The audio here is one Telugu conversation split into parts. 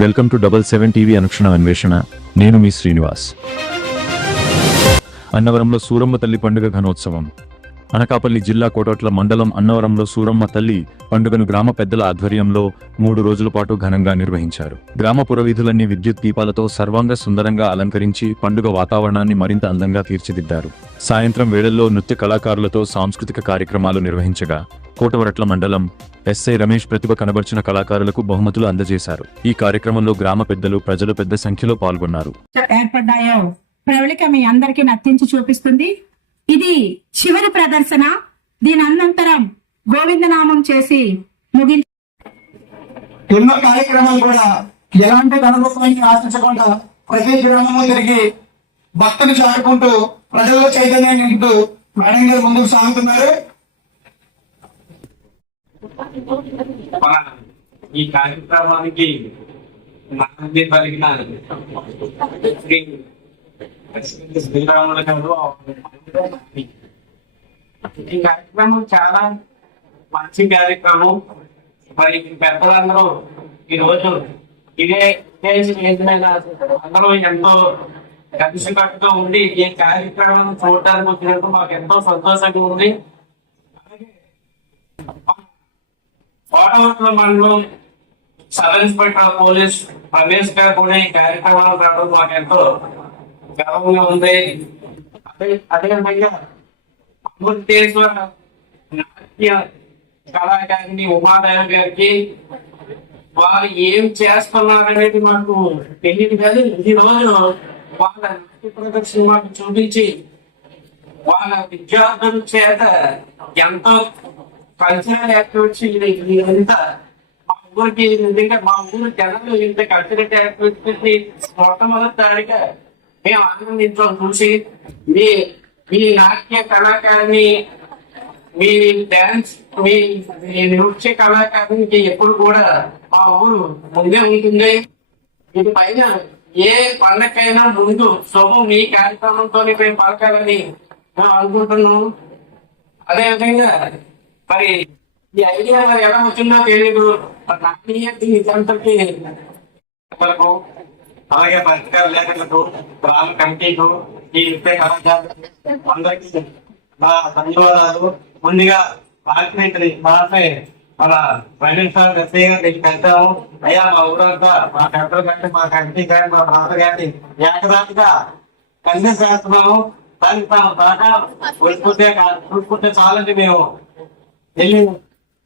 వెల్కమ్ టు 77 టీవీ అనుక్షణ అన్వేషణ. నేను మీ శ్రీనివాస్. అన్నవరంలో సూరమ్మ తల్లి పండుగ ఘనోత్సవం. అనకాపల్లి జిల్లా కోటొట్ల మండలం అన్నవరంలో సూరమ్మ తల్లి పండుగను గ్రామ పెద్దల ఆధ్వర్యంలో 3 రోజుల పాటు ఘనంగా నిర్వహించారు. గ్రామ పురవీధులన్నీ విద్యుత్ దీపాలతో సర్వాంగ సుందరంగా అలంకరించి పండుగ వాతావరణాన్ని మరింత అందంగా తీర్చిదిద్దారు. సాయంత్రం వేళల్లో నృత్య కళాకారులతో సాంస్కృతిక కార్యక్రమాలు నిర్వహించగా కోటవరట్ల మండలం ఎస్ఐ రమేష్ ప్రతిభ కనబర్చిన కళాకారులకు బహుమతులు అందజేశారు. ఈ కార్యక్రమంలో గ్రామ పెద్దలు, ప్రజలు పెద్ద సంఖ్యలో పాల్గొన్నారు. ఏర్పడ్డాయో ప్రవళిక మీ అందరికీ నర్తించి చూపిస్తుంది. ఇది చివరి ప్రదర్శన. దీని అనంతరం గోవిందనామం చేసి ముగించి ఎన్నో కార్యక్రమాలు కూడా ఎలాంటి అనుభవాన్ని ఆశించకుండా ప్రతి గ్రామము తిరిగి భక్తులు చాటుకుంటూ ప్రజల్లో చైతన్యం నింపుతూ మేడం గారు ముందుకు సాగుతున్నారు. ఈ కార్యక్రమానికి నాంది పలికిన శ్రీరాములు గారు ఈ కార్యక్రమం చాలా మంచి కార్యక్రమం. మరి పెద్దలందరూ ఈ రోజు ఇదే అందరూ ఎంతో కలిసికట్టుగా ఉండి ఈ కార్యక్రమాన్ని చూడటానికి వచ్చినందుకు మాకు ఎంతో సంతోషంగా ఉంది. కోటవరట్ల మండలం సబ్ ఇన్స్పెక్టర్ పోలీస్ రమేష్ గారు కూడా ఈ కార్యక్రమాలు రావడం మాకు ఎంతో గర్వంగా ఉంది. అదేవిధంగా అమృతేశ్వర నాట్య కళాకారిణి ఉమాదేవి గారికి వారు ఏం చేస్తున్నారనేది మాకు తెలియదు, కానీ ఈ రోజు వాళ్ళ నాట్య ప్రదర్శన మాకు చూపించి వాళ్ళ విద్యార్థుల చేత ఎంతో కల్చరల్ యాక్టివిటీస్ ఇంత మా ఊరికి నిజంగా మా ఊరు జనాలు ఇంత కల్చరల్ యాక్టివిటీస్ మొట్టమొదటిసారిగా మేము ఆనందించడం చూసి మీ నాట్య కళాకారిని, మీ డాన్స్, మీ నృత్య కళాకారునికి ఎప్పుడు కూడా మా ఊరు ముందే ఉంటుంది. ఇది పైన ఏ పండగైనా ముందు శుభం మీ కార్యక్రమంతో మేము పలకాలని మేము అనుకుంటున్నాం. అదేవిధంగా మరి ఈ ఐడియా మరి ఎలా వచ్చిందో తెలియదు. ఇదంతకి అలాగే పత్రికా లేఖలకు, గ్రామ కమిటీకు, ఈ నృత్య కళాకారులకు అందరికీ మా ధన్యవాదాలు. ముందుగా పార్లమెంటరీ మనపై మన ప్రవీణ్ సార్ గట్టిగా పెంచాము. అయ్యా మా ఊరంతా మా పెద్దలు కానీ, మా కమిటీ కానీ, మా ప్రాంత కానీ ఏకదాటిగా కన్వీన్ చేస్తున్నాము. దానికి దాకా చూసుకుంటే చాలండి మేము వెళ్ళి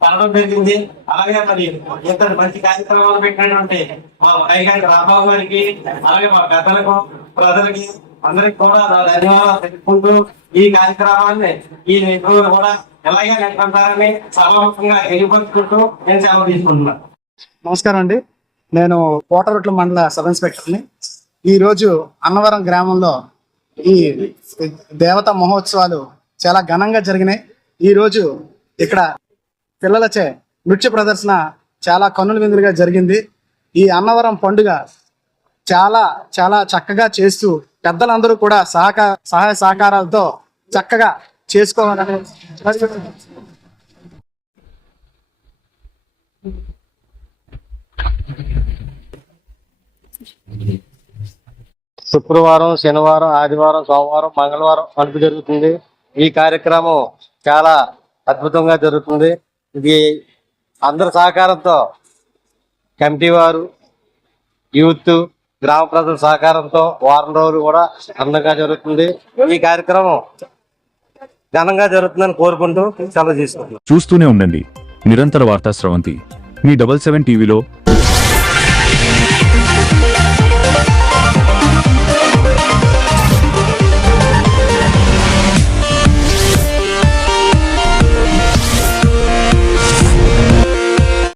తనడం జరిగింది. అలాగే మరి ఇంత మంచి కార్యక్రమాలు పెట్టినటువంటి మా వైగారి రాంబాబు గారికి, అలాగే మా పెద్దలకు, ప్రజలకి అందరికి కూడా ధన్యవాదాలు తెలుపుకుంటూ ఈ కార్యక్రమాన్ని ఈ రోజు కూడా ఎలాగే నడిపించాలని సభాముఖంగా తెలియపరుచుకుంటూ నేను సెలవు తీసుకుంటున్నాను. నమస్కారం అండి, నేను కోటరొట్ల మండల సబ్ ఇన్స్పెక్టర్ని. ఈ రోజు అన్నవరం గ్రామంలో ఈ దేవతా మహోత్సవాలు చాలా ఘనంగా జరిగినాయి. ఈ రోజు ఇక్కడ పిల్లలచే నృత్య ప్రదర్శన చాలా కన్నుల విందులుగా జరిగింది. ఈ అన్నవరం పండుగ చాలా చాలా చక్కగా చేస్తూ పెద్దలందరూ కూడా సహాయ సహకారాలతో చక్కగా చేసుకోవాలని శుక్రవారం, శనివారం, ఆదివారం, సోమవారం, మంగళవారం అడుగు జరుగుతుంది. ఈ కార్యక్రమం చాలా అద్భుతంగా జరుగుతుంది. ఇది అందరి సహకారంతో కమిటీ వారు, యూత్, గ్రామ ప్రజల సహకారంతో వారం రోజులు కూడా అందంగా జరుగుతుంది. ఈ కార్యక్రమం ఘనంగా జరుగుతుందని కోరుకుంటూ సెలవు తీసుకుంటున్నాం. చూస్తూనే ఉండండి నిరంతర వార్తా స్రవంతి. మీ 77 టీవీలో